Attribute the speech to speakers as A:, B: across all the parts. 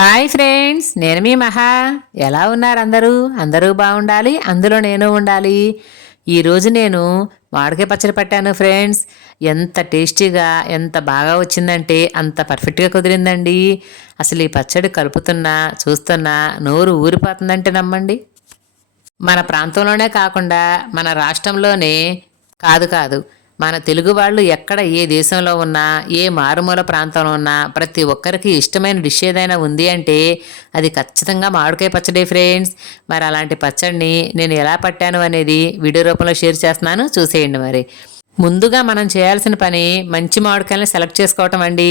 A: Hi friends నేను మీ మహా. ఎలా ఉన్నారు అందరూ? అందరూ బాగుండాలి అందులో నేను ఉండాలి. ఈరోజు నేను మామిడికాయ పచ్చడి పట్టాను ఫ్రెండ్స్. ఎంత టేస్టీగా ఎంత బాగా వచ్చిందంటే అంత పర్ఫెక్ట్గా కుదిరిందండి. అసలు ఈ పచ్చడి కలుపుతున్నా చూస్తున్నా నోరు ఊరిపోతుందంటే నమ్మండి. మన ప్రాంతంలోనే కాకుండా మన రాష్ట్రంలోనే కాదు కాదు మన తెలుగు వాళ్ళు ఎక్కడ ఏ దేశంలో ఉన్నా ఏ మారుమూల ప్రాంతంలో ఉన్నా ప్రతి ఒక్కరికి ఇష్టమైన డిష్ ఏదైనా ఉంది అంటే అది ఖచ్చితంగా మామిడికాయ పచ్చడి ఫ్రెండ్స్. మరి అలాంటి పచ్చడిని నేను ఎలా పట్టాను అనేది వీడియో రూపంలో షేర్ చేస్తున్నాను. చూసేయండి మరి. ముందుగా మనం చేయాల్సిన పని మంచి మామిడికాయలను సెలెక్ట్ చేసుకోవటం అండి.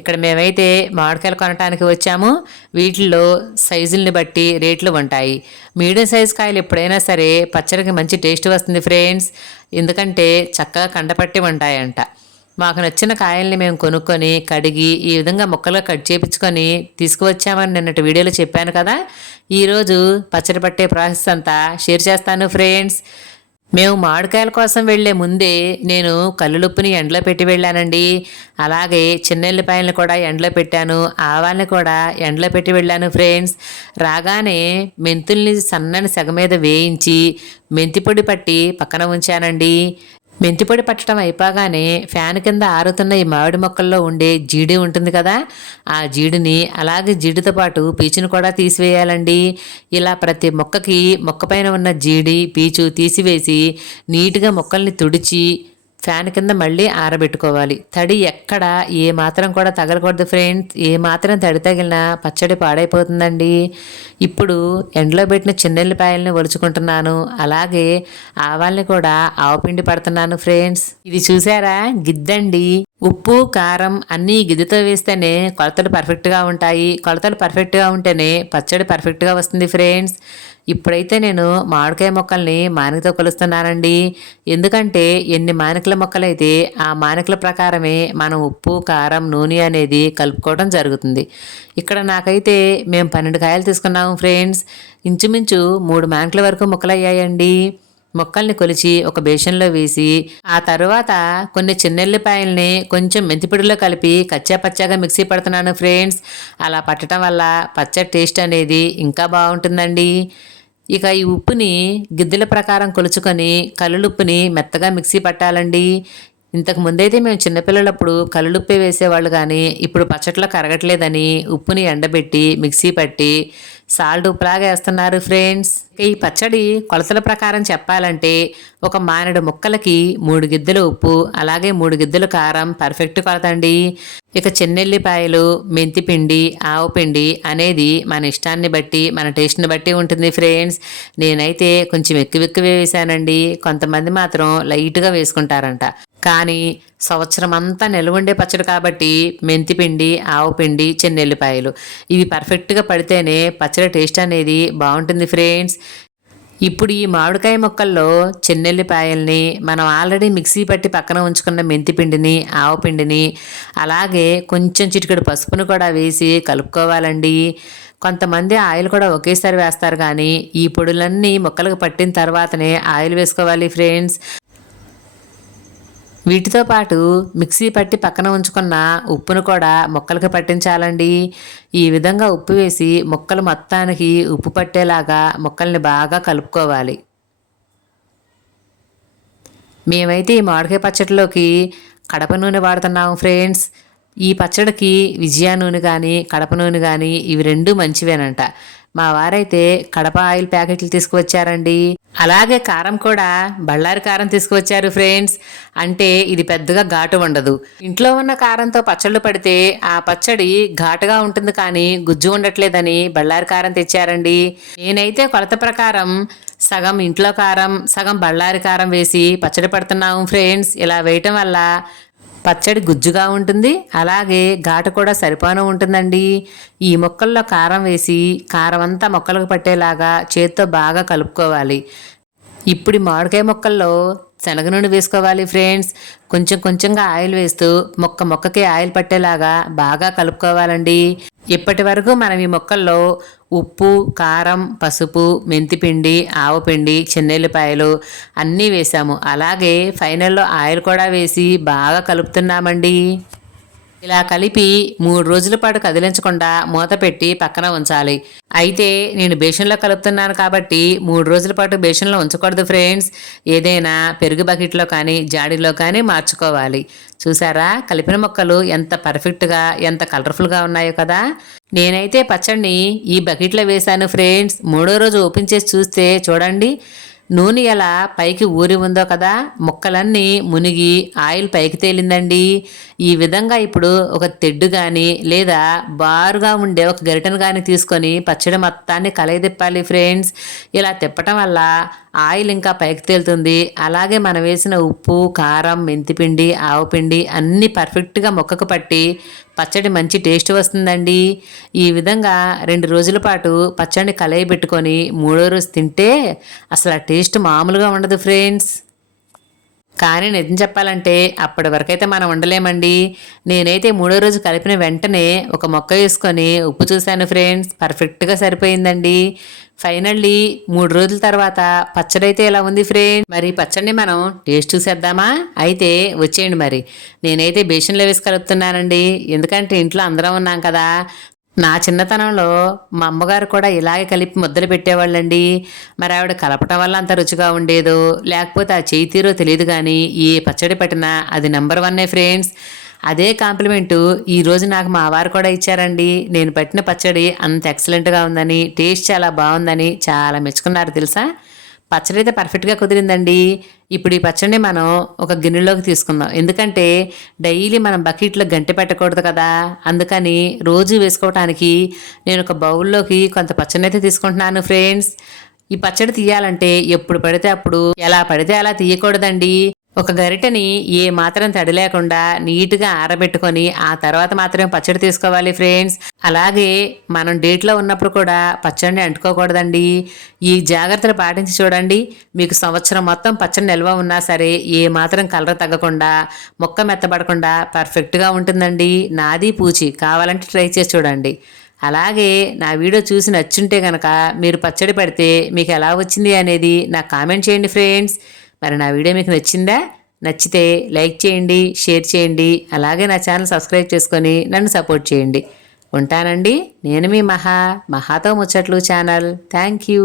A: ఇక్కడ మేమైతే మామిడికాయలు కొనడానికి వచ్చాము. వీటిల్లో సైజుల్ని బట్టి రేట్లు ఉంటాయి. మీడియం సైజ్ కాయలు ఎప్పుడైనా సరే పచ్చడికి మంచి టేస్ట్ వస్తుంది ఫ్రెండ్స్. ఎందుకంటే చక్కగా కండపట్టి ఉంటాయంట మాకు నచ్చిన కాయల్ని మేము కొనుక్కొని కడిగి ఈ విధంగా ముక్కలుగా కట్ చేపించుకొని తీసుకువచ్చామని నిన్నటి వీడియోలో చెప్పాను కదా. ఈరోజు పచ్చడి పట్టే ప్రాసెస్ అంతా షేర్ చేస్తాను ఫ్రెండ్స్. మేము మామిడికాయల కోసం వెళ్ళే ముందే నేను కల్లులుప్పుని ఎండలో పెట్టి వెళ్ళానండి. అలాగే చిన్నెల్లిపాయలను కూడా ఎండలో పెట్టాను. ఆవాల్ని కూడా ఎండలో పెట్టి వెళ్ళాను ఫ్రెండ్స్. రాగానే మెంతుల్ని సన్నని సగ మీద వేయించి మెంతి పొడి పట్టి పక్కన ఉంచానండి. మెంతిపొడి పట్టడం అయిపోగానే ఫ్యాన్ కింద ఆరుతున్న ఈ మామిడి మొక్కల్లో ఉండే జీడి ఉంటుంది కదా ఆ జీడిని అలాగే జీడితో పాటు పీచును కూడా తీసివేయాలండి. ఇలా ప్రతి మొక్కకి మొక్క పైన ఉన్న జీడి పీచు తీసివేసి నీట్గా మొక్కల్ని తుడిచి ఫ్యాన్ కింద మళ్ళీ ఆరబెట్టుకోవాలి. తడి ఎక్కడ ఏ మాత్రం కూడా తగలకూడదు ఫ్రెండ్స్. ఏ మాత్రం తడి తగిలినా పచ్చడి పాడైపోతుందండి. ఇప్పుడు ఎండలో పెట్టిన చిన్నెల్లిపాయలని ఒలుచుకుంటున్నాను. అలాగే ఆవాల్ని కూడా ఆవపిండి పడుతున్నాను ఫ్రెండ్స్. ఇది చూసారా? గిద్దండి. ఉప్పు కారం అన్నీ గిద్దెతో వేస్తేనే కొలతలు పర్ఫెక్ట్గా ఉంటాయి. కొలతలు పర్ఫెక్ట్గా ఉంటేనే పచ్చడి పర్ఫెక్ట్గా వస్తుంది ఫ్రెండ్స్ ఇప్పుడైతే నేను మామిడికాయ మొక్కల్ని మానికతో కొలుస్తున్నానండి. ఎందుకంటే ఎన్ని మానికల మొక్కలైతే ఆ మానికల ప్రకారమే మనం ఉప్పు కారం నూనె అనేది కలుపుకోవడం జరుగుతుంది. ఇక్కడ నాకైతే మేము పన్నెండు కాయలు తీసుకున్నాము ఫ్రెండ్స్ ఇంచుమించు మూడు మానికల వరకు మొక్కలయ్యాయండి. మొక్కల్ని కొలిచి ఒక బేషన్లో వేసి ఆ తరువాత కొన్ని చిన్నెల్లిపాయల్ని కొంచెం మెంతిపిడిలో కలిపి కచ్చా పచ్చాగా మిక్సీ పడుతున్నాను ఫ్రెండ్స్. అలా పట్టడం వల్ల పచ్చడి టేస్ట్ అనేది ఇంకా బాగుంటుందండి. ఇక ఈ ఉప్పుని గిద్దెల ప్రకారం కొలుచుకొని కల్లులుప్పుని మెత్తగా మిక్సీ పట్టాలండి. ఇంతకు ముందైతే మేము చిన్నపిల్లలప్పుడు కల్లులుప్పే వేసేవాళ్ళు కానీ ఇప్పుడు పచ్చట్లో కరగట్లేదని ఉప్పుని ఎండబెట్టి మిక్సీ పట్టి సాల్ట్ ఉప్పులాగా వేస్తున్నారు ఫ్రెండ్స్ ఈ పచ్చడి కొలతల ప్రకారం చెప్పాలంటే ఒక మానడు ముక్కలకి మూడు గిద్దెలు ఉప్పు అలాగే మూడు గిద్దెలు కారం పర్ఫెక్ట్ కొలతండి ఇక చెన్నెల్లిపాయలు మెంతిపిండి ఆవు పిండి అనేది మన ఇష్టాన్ని బట్టి మన టేస్ట్ని బట్టి ఉంటుంది ఫ్రెండ్స్ నేనైతే కొంచెం ఎక్కువ ఎక్కువ వేసానండి. కొంతమంది మాత్రం లైట్గా వేసుకుంటారంట. కానీ సంవత్సరం అంతా నిల్వ ఉండే పచ్చడి కాబట్టి మెంతిపిండి ఆవుపిండి చెన్నెల్లిపాయలు. ఇవి పర్ఫెక్ట్గా పడితేనే పచ్చడి టేస్ట్ అనేది బాగుంటుంది ఫ్రెండ్స్ ఇప్పుడు ఈ మామిడికాయ ముక్కల్లో చెన్నెల్లిపాయల్ని మనం ఆల్రెడీ మిక్సీ పట్టి పక్కన ఉంచుకున్న మెంతిపిండిని ఆవపిండిని అలాగే కొంచెం చిటికెడు పసుపును కూడా వేసి కలుపుకోవాలండి. కొంతమంది ఆయిల్ కూడా ఒకేసారి వేస్తారు కానీ ఈ పొడులన్నీ మొక్కలకు పట్టిన తర్వాతనే ఆయిల్ వేసుకోవాలి ఫ్రెండ్స్ వీటితో పాటు మిక్సీ పట్టి పక్కన ఉంచుకున్న ఉప్పును కూడా మొక్కలకు పట్టించాలండి. ఈ విధంగా ఉప్పు వేసి మొక్కలు మొత్తానికి ఉప్పు పట్టేలాగా మొక్కల్ని బాగా కలుపుకోవాలి. మేమైతే ఈ మామిడికాయ పచ్చడిలోకి కడప నూనె వాడుతున్నాము ఫ్రెండ్స్. ఈ పచ్చడికి విజయ నూనె కానీ కడప నూనె కానీ ఇవి రెండు మంచివేనంట. మా వారైతే కడప ఆయిల్ ప్యాకెట్లు తీసుకువచ్చారండి. అలాగే కారం కూడా. బళ్ళారి కారం తీసుకువచ్చారు ఫ్రెండ్స్. అంటే ఇది పెద్దగా ఘాటు ఉండదు. ఇంట్లో ఉన్న కారంతో పచ్చళ్ళు పడితే ఆ పచ్చడి ఘాటుగా ఉంటుంది కానీ గుజ్జు ఉండట్లేదని బళ్ళారి కారం తెచ్చారండి. నేనైతే కొలత ప్రకారం సగం ఇంట్లో కారం సగం బళ్ళారి కారం వేసి పచ్చడి పడుతున్నాము ఫ్రెండ్స్. ఇలా వేయటం వల్ల పచ్చడి గుజ్జుగా ఉంటుంది. అలాగే ఘాటు కూడా సరిపోను ఉంటుందండి. ఈ మొక్కల్లో కారం వేసి కారం అంతా మొక్కలకు పట్టేలాగా చేత్తో బాగా కలుపుకోవాలి. ఇప్పుడు మామిడికాయ మొక్కల్లో శనగ నూనె వేసుకోవాలి ఫ్రెండ్స్. కొంచెం కొంచెంగా ఆయిల్ వేస్తూ మొక్క మొక్కకి ఆయిల్ పట్టేలాగా బాగా కలుపుకోవాలండి. ఇప్పటి వరకు మనం ఈ మొక్కల్లో ఉప్పు కారం పసుపు మెంతిపిండి ఆవపిండి చిన్నెల్లిపాయలు అన్నీ వేసాము అలాగే ఫైనల్లో ఆయిల్ కూడా వేసి బాగా కలుపుతున్నామండి. ఇలా కలిపి మూడు రోజుల పాటు కదిలించకుండా మూత పెట్టి పక్కన ఉంచాలి. అయితే నేను బేషన్లో కలుపుతున్నాను కాబట్టి మూడు రోజుల పాటు బేషన్లో ఉంచకూడదు ఫ్రెండ్స్. ఏదైనా పెరుగు బకెట్లో కానీ జాడీలో కానీ మార్చుకోవాలి. చూసారా? కలిపిన మొక్కలు ఎంత పర్ఫెక్ట్గా ఎంత కలర్ఫుల్గా ఉన్నాయో కదా? నేనైతే పచ్చడిని ఈ బకెట్లో వేశాను ఫ్రెండ్స్. మూడో రోజు ఓపెన్ చేసి చూస్తే చూడండి. నూనె ఎలా పైకి ఊరి ఉందో కదా ముక్కలన్నీ మునిగి ఆయిల్ పైకి తేలిందండి. ఈ విధంగా ఇప్పుడు ఒక తెడ్డు కానీ లేదా బారుగా ఉండే ఒక గరిటెను కానీ తీసుకొని పచ్చడి మొత్తాన్ని కలయి తిప్పాలి ఫ్రెండ్స్. ఇలా తిప్పటం వల్ల ఆయిల్ ఇంకా పైకి తేలుతుంది. అలాగే మనం వేసిన ఉప్పు కారం మెంతిపిండి ఆవుపిండి అన్నీ పర్ఫెక్ట్గా మొక్కకు పట్టి పచ్చడి మంచి టేస్ట్ వస్తుందండి. ఈ విధంగా రెండు రోజుల పాటు పచ్చడిని కలయి పెట్టుకొని మూడో రోజు తింటే అసలు ఆ టేస్ట్ మామూలుగా ఉండదు ఫ్రెండ్స్. కానీ నిజం చెప్పాలంటే అప్పటి వరకైతే మనం ఉండలేమండి. నేనైతే మూడో రోజు కలిపిన వెంటనే ఒక మొక్క వేసుకొని ఉప్పు చూశాను ఫ్రెండ్స్. పర్ఫెక్ట్గా సరిపోయిందండి. ఫైనల్లీ మూడు రోజుల తర్వాత పచ్చడి అయితే ఎలా ఉంది ఫ్రెండ్ మరి పచ్చడిని మనం టేస్ట్ చూసేద్దామా? అయితే వచ్చేయండి మరి. నేనైతే బేషన్లో వేసి కలుపుతున్నానండి. ఎందుకంటే ఇంట్లో అందరం ఉన్నాం కదా. నా చిన్నతనంలో మా అమ్మగారు కూడా ఇలాగే కలిపి ముద్దలు పెట్టేవాళ్ళండి. మరి ఆవిడ కలపటం వల్ల అంత రుచిగా ఉండేదో లేకపోతే ఆ చేయి తీరో తెలియదు కానీ ఏ పచ్చడి పెట్టినా అది నెంబర్ వన్నే ఫ్రెండ్స్. అదే కాంప్లిమెంటు ఈరోజు నాకు మా వారు కూడా ఇచ్చారండి. నేను పట్టిన పచ్చడి అంత ఎక్సలెంట్గా ఉందని టేస్ట్ చాలా బాగుందని చాలా మెచ్చుకున్నారు తెలుసా? పచ్చడి అయితే పర్ఫెక్ట్గా కుదిరిందండి. ఇప్పుడు ఈ పచ్చడిని మనం ఒక గిన్నెలోకి తీసుకుందాం. ఎందుకంటే డైలీ మనం బకెట్లో గంటి పెట్టకూడదు కదా. అందుకని రోజు వేసుకోవటానికి నేను ఒక బౌల్లోకి కొంత పచ్చడిని అయితే తీసుకుంటున్నాను ఫ్రెండ్స్ ఈ పచ్చడి తీయాలంటే ఎప్పుడు పడితే అప్పుడు ఎలా పడితే అలా తీయకూడదండి. ఒక గరిటెని ఏ మాత్రం తడి లేకుండా నీట్గా ఆరబెట్టుకొని ఆ తర్వాత మాత్రమే పచ్చడి తీసుకోవాలి ఫ్రెండ్స్. అలాగే మనం డేట్లో ఉన్నప్పుడు కూడా పచ్చడిని అంటుకోకూడదండి. ఈ జాగ్రత్తలు పాటించి చూడండి. మీకు సంవత్సరం మొత్తం పచ్చడి నిల్వ ఉన్నా సరే ఏ మాత్రం కలర్ తగ్గకుండా మొక్క మెత్తబడకుండా పర్ఫెక్ట్గా ఉంటుందండి. నాది పూచి కావాలంటే ట్రై చేసి చూడండి. అలాగే నా వీడియో చూసి నచ్చుంటే కనుక మీరు పచ్చడి పెడితే మీకు ఎలా వచ్చింది అనేది నాకు కామెంట్ చేయండి ఫ్రెండ్స్. మరి నా వీడియో మీకు నచ్చిందా? నచ్చితే లైక్ చేయండి షేర్ చేయండి అలాగే నా ఛానల్ సబ్స్క్రైబ్ చేసుకొని నన్ను సపోర్ట్ చేయండి. ఉంటానండి. నేను మీ మహా మహాతో ముచ్చట్లు ఛానల్. Thank you.